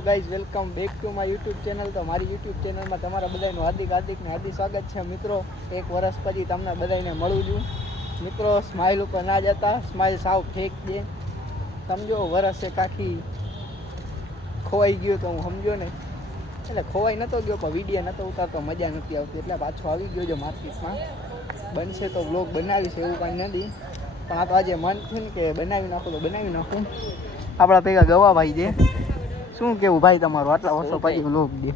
Guys, welcome back to my YouTube channel. તો મારી YouTube ચેનલમાં તમારા બધાનું હાર્દિક સ્વાગત છે. મિત્રો, એક વર્ષ પછી તમને બધાને મળું છું. મિત્રો, સ્માઇલ ઉપર ના જતા, સ્માઇલ સાવ ફેક દે. સમજો, વરસ એક આખી ખોવાઈ ગયો તો હું સમજો ને, એટલે ખોવાઈ નહોતો ગયો પણ વિડીયો નહોતો ઉતારતો, મજા નથી આવતી, એટલે પાછો આવી ગયો છે માર્કેટમાં. બનશે તો બ્લોગ બનાવીશ, એવું કાંઈ નથી. પણ આ તો આજે મન થયું ને કે બનાવી નાખું તો બનાવી નાખું. આપણા ભેગા ગવાભાઈ છે. શું કેવું ભાઈ તમારું આટલા વર્ષો પછી બ્લોગ દે?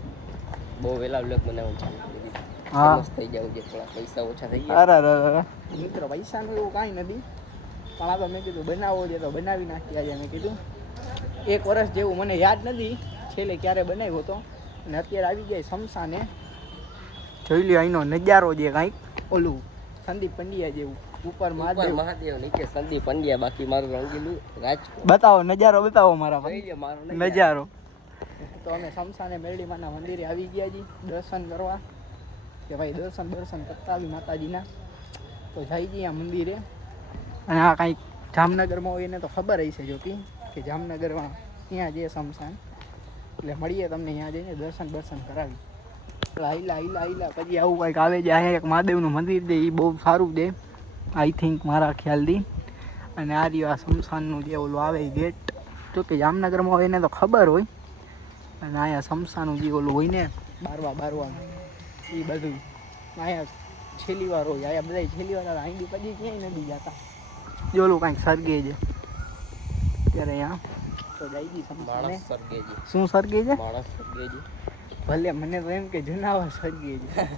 બહુ વેલા બ્લોગ બનાવવાનું ચાલુ કરી દીધું. હા, થઈ જાવ છે, થોડા પૈસા ઓછા થઈ ગયા. અરે મિત્રો, પૈસાનું એવું કાંઈ નથી, પણ આ તો મેં કીધું બનાવવો છે તો બનાવી નાખી. આજે મેં કીધું એક વર્ષ જેવું મને યાદ નથી છેલ્લે ક્યારે બનાવ્યો હતો, અને અત્યારે આવી જાય શમશાને. જોઈ લ્યો અહીંનો નજારો છે, કાંઈક ઓલું સંદીપ પંડ્યા જેવું. ઉપર મહાદેવ, નીચે સંદીપ પંડ્યા, બાકી મારું રંગીલું રાજકોટ. બતાવો નજારો, બતાવો મારા ભાઈ મારો નજારો. તો અમે શમશાને મેરડીમાના મંદિરે આવી ગયા છીએ દર્શન કરવા, કે ભાઈ દર્શન કરતા આવી માતાજીના. તો જઈ જઈએ આ મંદિરે. અને આ કાંઈક જામનગરમાં હોય એને તો ખબર હશે જોતી કે જામનગરમાં ત્યાં જે શમશાન, એટલે મળીએ તમને ત્યાં જઈને દર્શન કરાવી. આઈલા પછી આવું કંઈક આવે છે. અહીંયા એક મહાદેવનું મંદિર છે, એ બહુ સારું છે આઈ થિંક, મારા ખ્યાલથી. અને આ રહ્યું આ શમશાનનું જે ઓલું આવે ગેટ. જો કે જામનગરમાં હોય એને તો ખબર હોય. અને અહીંયા શમશાનનું જે ઓલું હોય ને બારવાનું, એ બધું અહીંયા છેલ્લી વાર હોય. અહીંયા બધા છેલ્લી વાર અહીં પછી ક્યાંય નથી જતા. જો ઓલું કાંઈક સર્ગે છે ત્યારે અહીંયા તો જઈ ગઈ શમશાને. શું સર્ગે છે? માણસ સર્ગે છે. ભલે મને તો એમ કે જનાવર સર્ગે છે,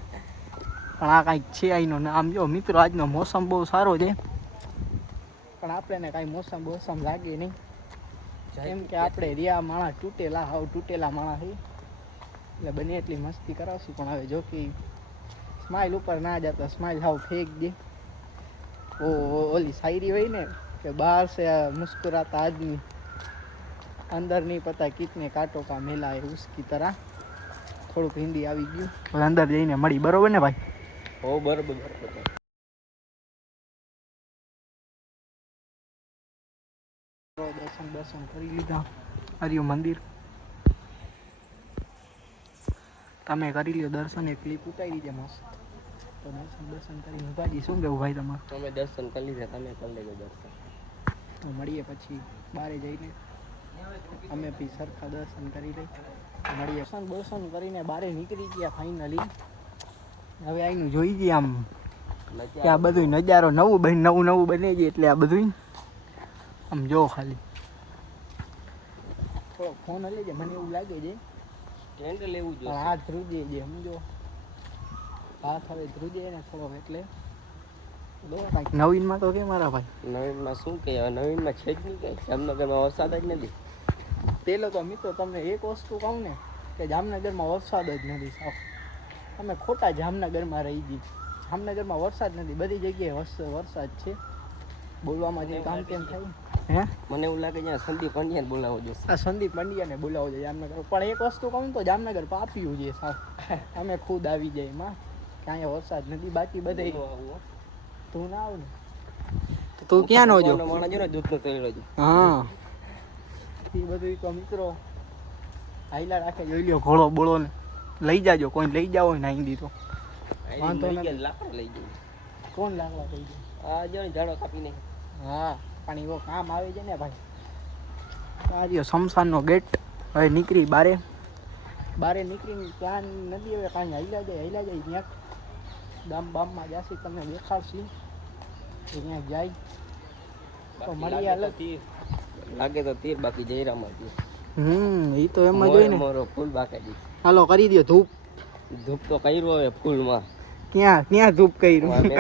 પણ આ કાંઈક છે અહીંનો. આમ જો મિત્રો, આજનો મોસમ બહુ સારો છે, પણ આપણે કાંઈ મોસમ લાગે નહીં. કેમ કે આપણે રહ્યા માણસ તૂટેલા માણસ છે, એટલે બને એટલી મસ્તી કરાવશું. પણ હવે જો કે સ્માઇલ ઉપર ના જતા, સ્માઇલ હાવ ફેક દે. ઓલી શાયરી હોય ને કે બહાર સે મુસ્કુરાતા આદમી અંદર નહીં પતા કિતને કાંટો કા મેલા હે, ઉસકી તરહ. થોડુંક હિન્દી આવી ગયું, હવે અંદર જઈને મળી. બરોબર ને ભાઈ? હો, બરોબર. દર્શન કરી લીધા. હરિયું મંદિર તમે કરી લ્યો દર્શન. એક ક્લિપ ઉતારી છે મસ્ત. તો દર્શન કરી ઉભાજી. શું કેવું ભાઈ તમારું? તમે દર્શન કરી લીધા, તમે કરી લેજો દર્શન. તો મળીએ પછી બહાર જઈને. અમે બી સરખા દર્શન કરી લઈ, મળીએ. દર્શન કરીને બહાર નીકળી ગયા ફાઇનલી. હવે આનું જોઈ જઈએ આમ કે આ બધું નજારો નવું બને છે, એટલે આ બધું આમ જો. ખાલી થોડો ફોન હલે છે, મને એવું લાગે છે સ્ટેન્ડ લેવું જોઈએ. હાથ ધ્રુજે છે, સમજો. હાથ હવે ધ્રુજે ને થોડો, એટલે નવીનમાં તો કે મારા ભાઈ નવીનમાં શું કહે? નવીનમાં છે જ નહીં કંઈ. જામનગરમાં વરસાદ જ નથી. પેલો તો મિત્રો તમને એક વસ્તુ કહું ને કે જામનગરમાં વરસાદ જ નથી. સાવ અમે ખોટા જામનગરમાં રહી ગઈ. જામનગરમાં વરસાદ નથી, બધી જગ્યાએ વરસાદ છે. બોલવામાં જે કામ કેમ થાય હે, મને એવું લાગે છે સંદીપ પંડ્યાને બોલાવો જોઈએ. આ સંદીપ પંડ્યાને બોલાવો જોઈએ જામનગર. પણ એક વસ્તુ કહું તો જામનગર પાપ્યું છે સાવ. અમે ખુદ આવી જાય એમાં કે અહીંયા વરસાદ નથી. બાકી બધે તું ના આવ ને, તું ક્યાં નો જો માણસ જો ને દૂધનો તળેલો છે. હા, એ બધું તો મિત્રો હાઈલા રાખે. જોઈ લ્યો ઘોડો બોળો ને લઈ જાજો, કોઈ લઈ જાવ હોય ને અહીં તો વાંધો નથી. લાકડા લઈ જાય. કોણ લાકડા લઈ જાય? આ જો ને ઝાડો કાપીને. હા, પણ એવો કામ આવે છે ને ભાઈ. આ રહ્યો શમશાનનો ગેટ. હવે નીકળી બારે નીકળીને ત્યાં નથી. હવે કાંઈ હાઈલા જાય ત્યાં બામમાં જાસી તમને દેખાડશી ત્યાં જાય તો મળી હાલત લાગે તો તીર, બાકી જયરામ હતી. એ તો એમ જ હોય ને. મારો ફૂલ બાકી. હાલો કરી દો ધૂપ તો કર્યો હવે ફૂલમાં. ક્યાં ધૂપ કર્યું?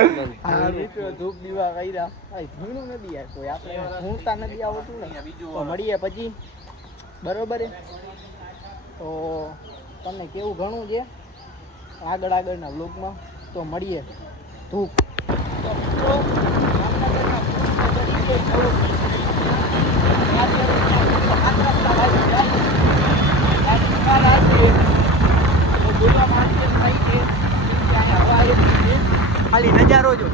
હા મિત્રો, ધૂપ દીવા કર્યા. ભીણું નથી યાર કોઈ, આપણે ભૂણતા નથી આવડતું ને. તો મળીએ પછી, બરોબર. તો તમને કેવું ઘણું છે આગળના બ્લોગમાં. તો મળીએ. ધૂપ ખાલી નજારો જો.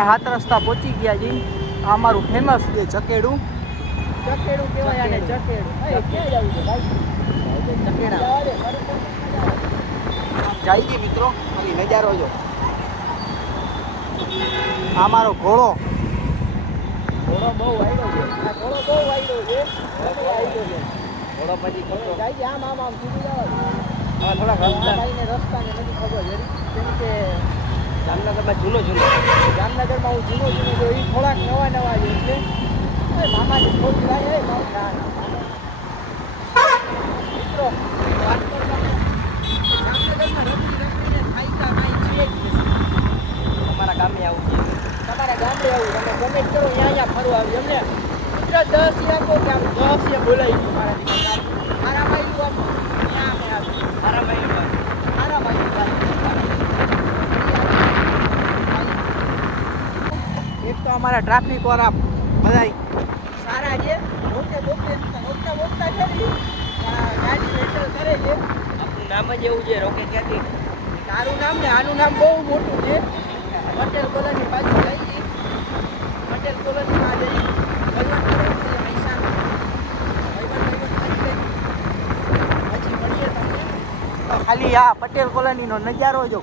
અમે 7 રસ્તા પહોંચી ગયા છીએ. આ અમારું ફેમસ છે ચકેડું. ચકેડું કહેવાય આને, ચકેડું. ક્યાં જવું છે ભાઈ? ચકેડા જાય છે મિત્રો. ખાલી નજારો જો. આ મારો ઘોડો બહુ વાયડો છે. આ ઘોડો બહુ વાયડો છે. ઘોડો પછી જાય છે આમ સીધું જવા. થોડાક રસ્તાને નથી ખબર જરી. કેમ કે જામનગરમાં જૂનો જામનગરમાં હું જૂનો જો એ થોડાક નવા છે એટલે મામાની થોડી લાગે મિત્રો વાત કરતા જામનગરમાં રખડીને ખાઈતા કાંઈ છે જ નથી. તમારા ગામે આવું છે, તમારા ગામડે આવું તમે કમેન્ટ કરો અહીંયા ફરવા આવ્યું એમને મિત્ર 10 આપો કે આમ 10 બોલાવી ગયું મારા માયલું આપો ત્યાં અમે આવ્યું મારા માયલું એક તો અમારા ટ્રાફિક વાળા બધા સારા છે. રોકતા છે ને ગાડી પેટ્રોલ કરે છે. આપણું નામ જ એવું છે રોકે ક્યાંથી. તારું નામ ને આનું નામ બહુ મોટું છે. પટેલ કોલોની બાજુ જઈએ. પટેલ કોલોનીમાં જઈએ. પછી મળીએ તમને. ખાલી આ પટેલ કોલોનીનો નજારો જો.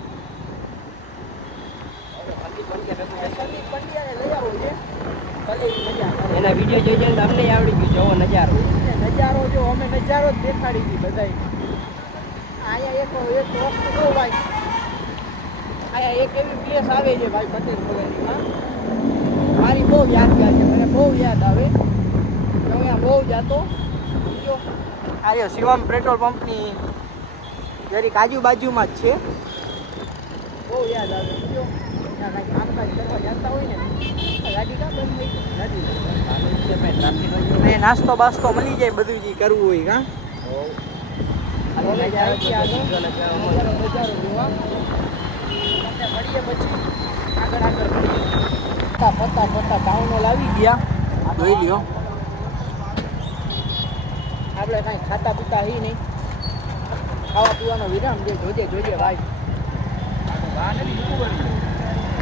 એના વિડીયો જોઈ જાય અમને આવડી ગયું. નજારો જો અમે નજારો જ દેખાડી હતી બધા. અહીંયા એક વસ્તુ બહુ ભાઈ, અહીંયા એક એવી પ્લેસ આવે છે ભાઈ પટેલ કોલોનીમાં મારી બહુ યાદગાર છે. મને બહુ યાદ આવે. હું અહીંયા બહુ જતો. જો આ શિવમ પેટ્રોલ પંપની જરીક આજુબાજુમાં જ છે. બહુ યાદ આવે. જો ત્યાં કાંઈ કામકાજ કરવા જતા હોય ને ગાડી કાં બંધ થઈ ગઈ. નાસ્તો બાસ્તો મળી જાય બધું જે કરવું હોય કાં. મળીએ પછી આગળ પત્તા ટાઉનો લાવી ગયા. જોઈ લ્યો આપણે કાંઈ ખાતા પીતા હી નહીં. ખાવા પીવાનો વિરામ જે જોજે ભાઈ.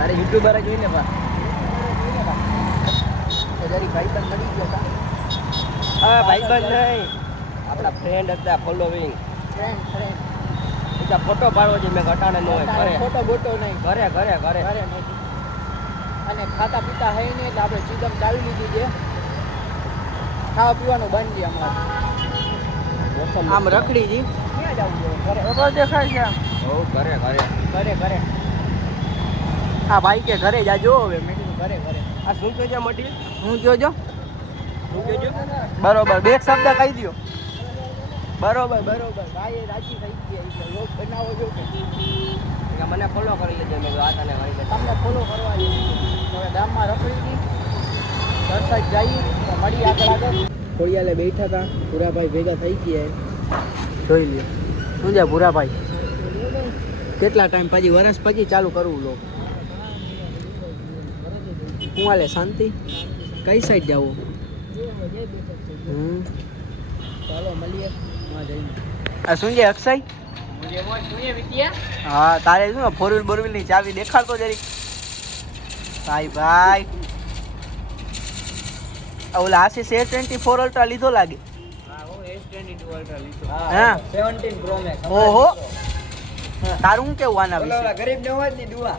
અરે યુટ્યુબર જોઈને જરી ભાઈબંધ મળી ગયો. હા ભાઈબંધ નહીં, આપણા ફ્રેન્ડ હતા ફોલોવિંગ. ફ્રેન્ડ ફોટો પાડવો છે. મેં ઘટાડે ન હોય ઘરે ફોટો બોટો નહીં. ઘરે અને ખાતા પીતા હે નહીં એટલે આપણે ચીજમ ચાવી લીધી છે. ખાવા પીવાનું બંધ છે અમારે. આમ રખડી જી ક્યાં જવું છે? ઘરે દેખાય છે. ઘરે હા ભાઈ કે ઘરે જાજો. હવે મેં કીધું ઘરે આ શું કહે મટી હું જોજો બરોબર. બે શબ્દ કહી દો. બરોબર ભાઈ રાજી થઈ ગયા. એટલે લોક બનાવો જો કે મને ફોલો કરી લેજો. મેં આ તને તમને ફોલો કરવા હવે ગામમાં રખડી ગઈ. દર્શક જઈએ તો મળી આગળ. ખોડિયાલે બેઠા હતા. ભૂરાભાઈ ભેગા થઈ ગયા. જોઈ લ્યો શું છે ભૂરાભાઈ. કેટલા ટાઈમ પછી વર્ષ પછી ચાલુ કરવું લો. હું હાલે શાંતિ. કઈ સાઈડ જવું? ચાલો મળીએ. આ શું છે અક્ષય? હા તારે શું 4 ની ચાવી દેખાડતો જરીક. ભાઈ ઓલા આશીષ S24 અલ્ટ્રા લીધો લાગે. હા 17 પ્રો મેક્સ. ઓહો તારું શું કેવું આના વિશે? ગરીબ નવાજની દુઆ.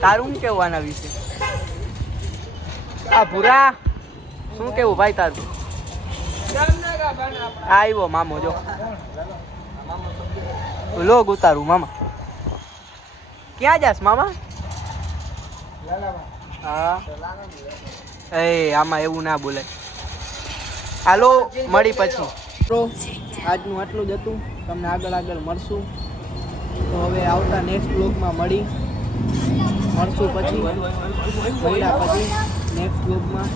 તારું શું કેવું આના વિશે? આ ભૂરા શું કેવું ભાઈ તારું? આવ્યો મામો જો. લોગ ઉતારું મામા. ક્યાં જાસ મામા? હા એ આમાં એવું ના બોલાય. હાલો મળી પછી. તો આજનું આટલું જ હતું. તમને આગળ મળશું. તો હવે આવતા નેક્સ્ટ બ્લોગમાં મળશું પછી મળ્યા પછી નેક્સ્ટ બ્લોગમાં.